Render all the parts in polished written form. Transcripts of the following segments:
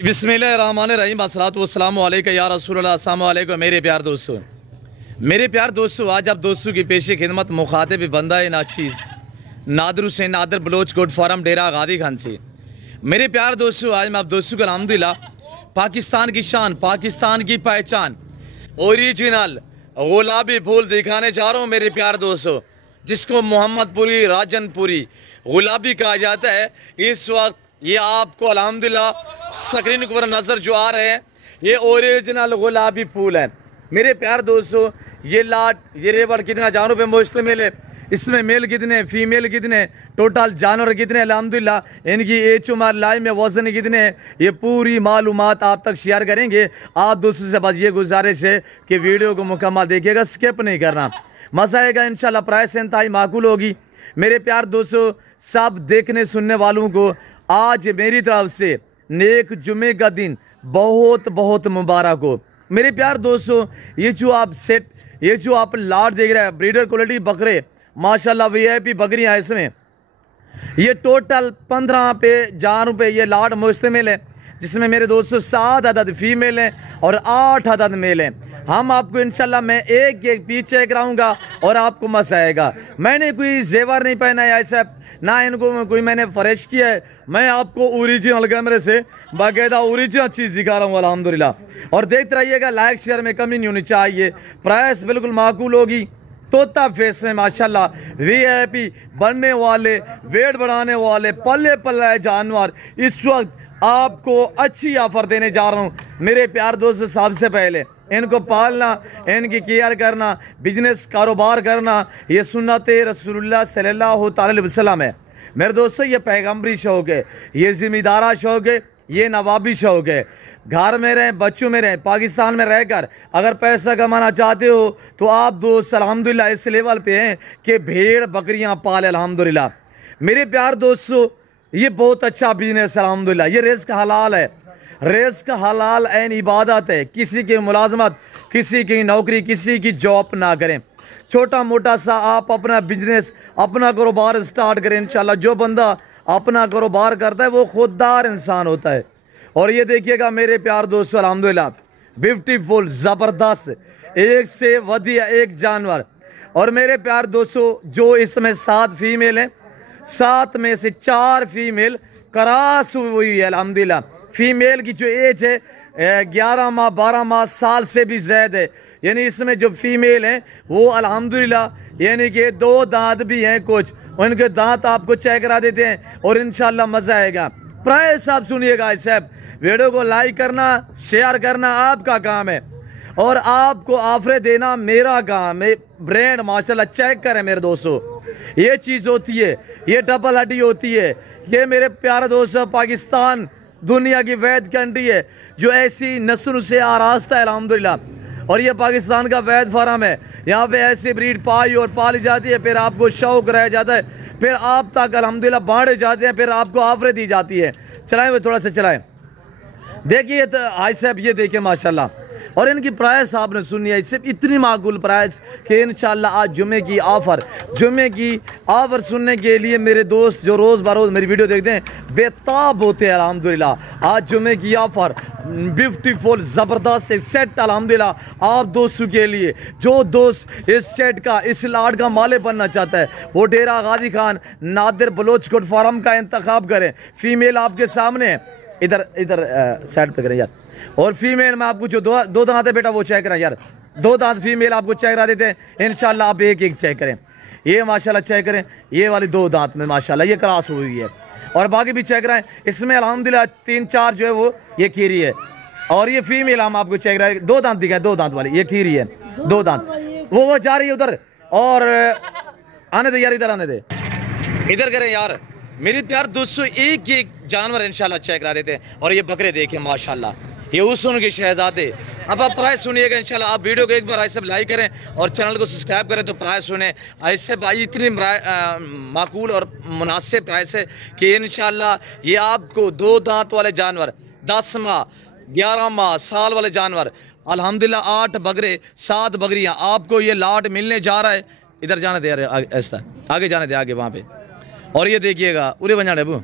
बिस्मिल्लाहिर्रहमानिर्रहीम अस्सलातु वस्सलामु अलैका या रसूलल्लाह अस्सलामु अलैकुम। मेरे प्यार दोस्तों आज आप दोस्तों की पेशी खिदमत मुखातिब बंदा नाचीज़ नादर हुसैन नादर बलोच कोट फार्म डेरा गादी खान से। मेरे प्यार दोस्तों आज मैं आप दोस्तों को अल्हम्दुलिल्लाह पाकिस्तान की शान, पाकिस्तान की पहचान, ओरिजिनल गुलाबी फूल दिखाने जा रहा हूँ मेरे प्यार दोस्तों, जिसको मोहम्मदपुरी राजनपुरी गुलाबी कहा जाता है। इस वक्त ये आपको अल्हम्दुलिल्लाह स्क्रीन के ऊपर नज़र जो आ रहे हैं ये ओरिजिनल गुलाबी फूल है मेरे प्यार दोस्तों। ये लाट ये रेवड़ कितना जानवर पे मुश्तमिल है, इसमें मेल कितने फीमेल कितने, टोटल जानवर कितने, अल्हम्दुलिल्लाह इनकी एज उम्र लाइफ में वजन कितने, ये पूरी मालूमात आप तक शेयर करेंगे। आप दोस्तों से बस ये गुजारिश है कि वीडियो को मुकम्मल देखिएगा, स्किप नहीं करना, मज़ा आएगा इंशाल्लाह। प्राइस इंतहाई माकूल होगी मेरे प्यार दोस्तों। सब देखने सुनने वालों को आज मेरी तरफ से नेक जुमे का दिन बहुत बहुत मुबारक हो मेरे प्यार दोस्तों। ये जो आप सेट, ये जो आप लाट देख रहे हैं ब्रीडर क्वालिटी बकरे माशाल्लाह वीआईपी बकरियां हैं। इसमें ये टोटल 15 पे जानवर पे ये लाट मुश्तमिल है, जिसमें मेरे दोस्तों 7 अदद फीमेल हैं और 8 अदद मेल हैं। हम आपको इंशाल्लाह मैं एक एक पीछे कराऊंगा और आपको मज़ा आएगा। मैंने कोई जेवर नहीं पहना है ऐसा, ना इनको कोई मैंने फरेश किया है, मैं आपको ओरिजिनल कैमरे से बाकायदा ओरिजिनल चीज़ दिखा रहा हूँ अल्हम्दुलिल्लाह। और देखते रहिएगा, लाइक शेयर में कमी नहीं होनी चाहिए। प्राइस बिल्कुल माकूल होगी, तोता फेस में माशाल्लाह वीआईपी बनने वाले, वेट बढ़ाने वाले, पल्ले पल्ले जानवर इस वक्त आपको अच्छी ऑफर देने जा रहा हूँ मेरे प्यार दोस्तों। सबसे पहले इनको पालना, इनकी केयर करना, बिजनेस कारोबार करना ये सुन्नत रसूलुल्लाह सल्लल्लाहु अलैहि वसल्लम है मेरे दोस्तों। ये पैगम्बरी शौक है, ये जिम्मेदारा शौक है, ये नवाबी शौक है। घर में रहें, बच्चों में रहें, पाकिस्तान में रहकर अगर पैसा कमाना चाहते हो तो आप दोस्त अल्हम्दुलिल्लाह इस लेवल पे हैं कि भेड़ बकरियां पाले अल्हम्दुलिल्लाह मेरे प्यार दोस्तों। ये बहुत अच्छा बिजनेस है अल्हम्दुलिल्लाह। ये रिस्क हलाल है, रिस्क हलाल ऐन इबादत है। किसी की मुलाजमत, किसी की नौकरी, किसी की जॉब ना करें। छोटा मोटा सा आप अपना बिजनेस, अपना कारोबार स्टार्ट करें इंशाल्लाह। जो बंदा अपना कारोबार करता है वो खुददार इंसान होता है। और ये देखिएगा मेरे प्यार दोस्तों अल्हम्दुलिल्लाह ब्यूटीफुल ज़बरदस्त एक से वधिया एक जानवर। और मेरे प्यार दोस्तों जो इसमें 7 फीमेल हैं, 7 में से 4 फीमेल क्रॉस हुई है अल्हम्दुलिल्लाह। फीमेल की जो एज है 11 माह 12 माह साल से भी ज़्यादा है। यानी इसमें जो फीमेल हैं वो अल्हम्दुलिल्लाह यानी कि 2 दांत भी हैं कुछ, उनके दांत आपको चेक करा देते हैं और इंशाल्लाह मज़ा आएगा। प्राइस आप सुनिएगा साहब, वीडियो को लाइक करना, शेयर करना आपका काम है और आपको ऑफर देना मेरा काम है। ब्रांड माशाल्लाह चेक करें मेरे दोस्तों, ये चीज़ होती है, ये डबल हड्डी होती है। ये मेरे प्यारे दोस्तों पाकिस्तान दुनिया की वैद कंट्री है जो ऐसी नस्ल से आरास्ता है अल्हम्दुलिल्लाह। और ये पाकिस्तान का वैद फार्म है, यहाँ पे ऐसी ब्रीड पाई और पाली जाती है, फिर आपको शौक रह जाता है, फिर आप तक अल्हम्दुलिल्लाह बांटे जाते हैं, फिर आपको ऑफर दी जाती है। चलाएं वो थोड़ा सा चलाएं, देखिए तो हाई साहब ये देखिए माशाल्लाह। और इनकी प्राइस आपने सुनी है, सिर्फ इतनी माकूल प्राइस कि इंशाल्लाह आज जुमे की ऑफ़र सुनने के लिए मेरे दोस्त जो रोज़ बरोज़ मेरी वीडियो देखते हैं बेताब होते हैं अल्हम्दुलिल्लाह। आज जुमे की ऑफ़र ब्यूटीफुल ज़बरदस्त एक सेट अल्हम्दुलिल्लाह आप दोस्तों के लिए। जो दोस्त इस सेट का, इस लाट का मालिक बनना चाहता है वो डेरा गादी खान नादर बलोच कोट फार्म का इंतखाब करें। फीमेल आपके सामने है, इधर इधर साइड पे करें यार। और फीमेल में आपको जो दो दांत है बेटा वो चेक करें यार, 2 दांत फीमेल आपको चेक करा देते हैं इंशाल्लाह। आप एक एक चेक करें, ये माशाल्लाह चेक करें, ये वाली 2 दांत में माशाल्लाह ये क्रॉस हुई है। और बाकी भी चेक कराएं, इसमें अल्हम्दुलिल्लाह 3-4 जो है वो ये खीरी है। और ये फीमेल हम आपको चेक कराएं, 2 दांत दिखाए, 2 दांत वाली ये खीरी है, 2 दांत वो जा रही है उधर। और आने दे यार, इधर आने दे, इधर करें यार मेरे प्यार दोस्तों। एक एक जानवर इंशाल्लाह चेक करा देते हैं। और ये बकरे देखें माशाल्लाह, ये उसन के शहजादे। अब आप प्राइस सुनिएगा इंशाल्लाह। आप वीडियो को एक बार ऐसे लाइक करें और चैनल को सब्सक्राइब करें तो प्राइस सुने ऐसे भाई। इतनी माकूल और मुनासिब प्राइस है कि इंशाल्लाह ये आपको 2 दांत वाले जानवर, 10 माह 11 माह साल वाले जानवर अल्हम्दुलिल्लाह 8 बकरे 7 बकरियाँ आपको ये लाट मिलने जा रहा है। इधर जाने दे यार, ऐसा आगे जाने दे, आगे वहाँ पे। और ये देखिएगा उरे बना डेबू,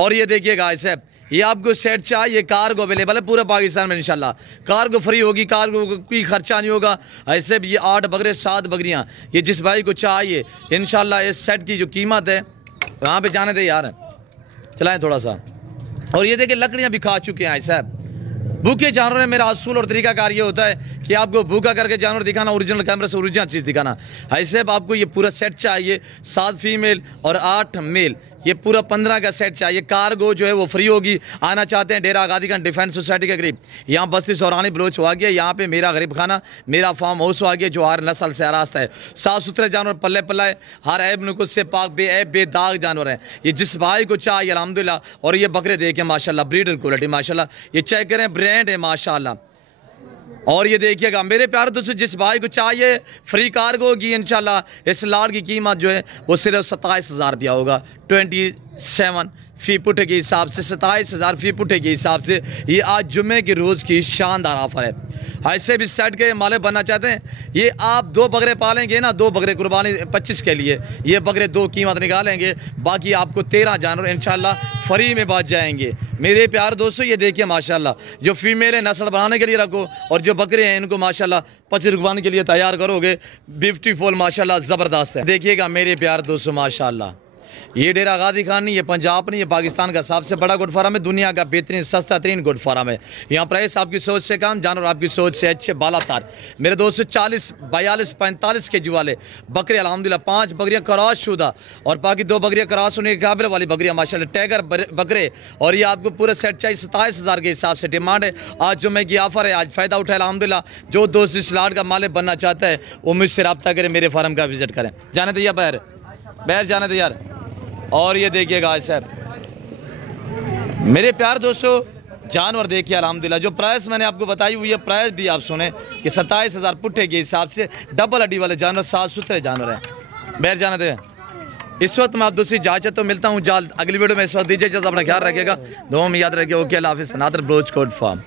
और ये देखिएगा साहब ये आपको सेट चाहिए, कार्गो अवेलेबल है पूरे पाकिस्तान में इंशाल्लाह। कार्गो फ्री होगी, कार्गो को कोई खर्चा नहीं होगा। ऐसे भी ये 8 बकरे 7 बकरियाँ, ये जिस भाई को चाहिए इंशाल्लाह इस सेट की जो कीमत है, वहाँ पे जाने दे यार, चलाएं थोड़ा सा। और ये देखिए लकड़ियाँ भी खा चुके हैं साहब। भूखे जानवर में मेरा असूल और तरीकाकार ये होता है कि आपको भूखा करके जानवर दिखाना, ओरिजिनल कैमरे से ओरिजिनल चीज़ दिखाना। ऐसे आपको ये पूरा सेट चाहिए, 7 फीमेल और 8 मेल, ये पूरा 15 का सेट चाहिए। कार्गो जो है वो फ्री होगी। आना चाहते हैं डेरा आगादी खान डिफेंस सोसाइटी के करीब, यहाँ बस्ती सौरानी बलोच हो गया, यहाँ पे मेरा गरीब खाना, मेरा फार्म हाउस आ गया जो हर नस्ल से आरास्ता है। साफ़ सुथरे जानवर पल्ले पल्लाए, हर ऐब नुकुस से पाक बेऐब बेदाग जानवर हैं। ये जिस भाई को चाहिए अल्हम्दुलिल्लाह। और ये बकरे देखें माशाल्लाह, ब्रीडर क्वालिटी माशाल्लाह, ये चेक करें, ब्रांड है माशाल्लाह। और ये देखिएगा मेरे प्यारे दोस्तों, जिस भाई को चाहिए फ्री कार्गो होगी इंशाल्लाह। इस लाड़ की कीमत जो है वो सिर्फ 27,000 रुपया होगा। 27 फी पुटे के हिसाब से, 27,000 फी पुटे के हिसाब से ये आज जुम्मे के रोज़ की शानदार ऑफर है। ऐसे भी सेट के मालिक बनना चाहते हैं, ये आप 2 बकरे पालेंगे ना, 2 बकरे कुर्बानी 25 के लिए, ये बकरे 2 कीमत निकालेंगे, बाकी आपको 13 जानवर इंशाल्लाह फ्री में बच जाएंगे। मेरे प्यार दोस्तों ये देखिए माशाल्लाह, जो फीमेल है नस्ल बनाने के लिए रखो, और जो बकरे हैं इनको माशाल्लाह 25 कुर्बानी के लिए तैयार करोगे, ब्यूटीफुल माशाल्लाह ज़बरदस्त है। देखिएगा मेरे प्यार दोस्तों माशाल्लाह, ये डेरा आगादी खान नहीं, ये पंजाब नहीं, ये पाकिस्तान का सबसे बड़ा गुड फार्म है, दुनिया का बेहतरीन सस्ता तरीन गुड फार्म है। यहाँ प्राइस आपकी सोच से कम, जानवर आपकी सोच से अच्छे बालातार। मेरे दोस्तों 40, 42, 45 के जी वाले बकरे अल्हम्दुलिल्लाह, 5 बकरियाँ क्रॉस शुदा और बाकी 2 बकरियाँ क्रॉस होने के काबिल वाली बकरियाँ माशाल्लाह, टैगर बकरे। और ये आपको पूरा सेट चाहिए, 27,000 के हिसाब से डिमांड है। आज जुम्मे की ऑफर है, आज फ़ायदा उठाए अल्हम्दुलिल्लाह। जो दोस्त इस लाड का मालिक बनना चाहता है वो मुझसे रब्ता करें, मेरे फार्म का विजिट करें। जाने दिया बैर जाने दिया यार। और ये देखिएगा साहब मेरे प्यार दोस्तों, जानवर देखिए अल्हम्दुलिल्लाह। जो प्राइस मैंने आपको बताई हुई है, प्राइस भी आप सुने कि 27,000 पुट्ठे के हिसाब से डबल हड्डी वाले जानवर, साफ सुथरे जानवर हैं। बैठ जाने दें। इस वक्त मैं आप दूसरी इजाज़त तो मिलता हूँ जल्द अगली वीडियो में। इस वक्त दीजिए, अपना ख्याल रखिएगा, दुआ में याद रखिए। ओके, अल्लाह हाफ़िज़। नादर बलोच कोट फार्म।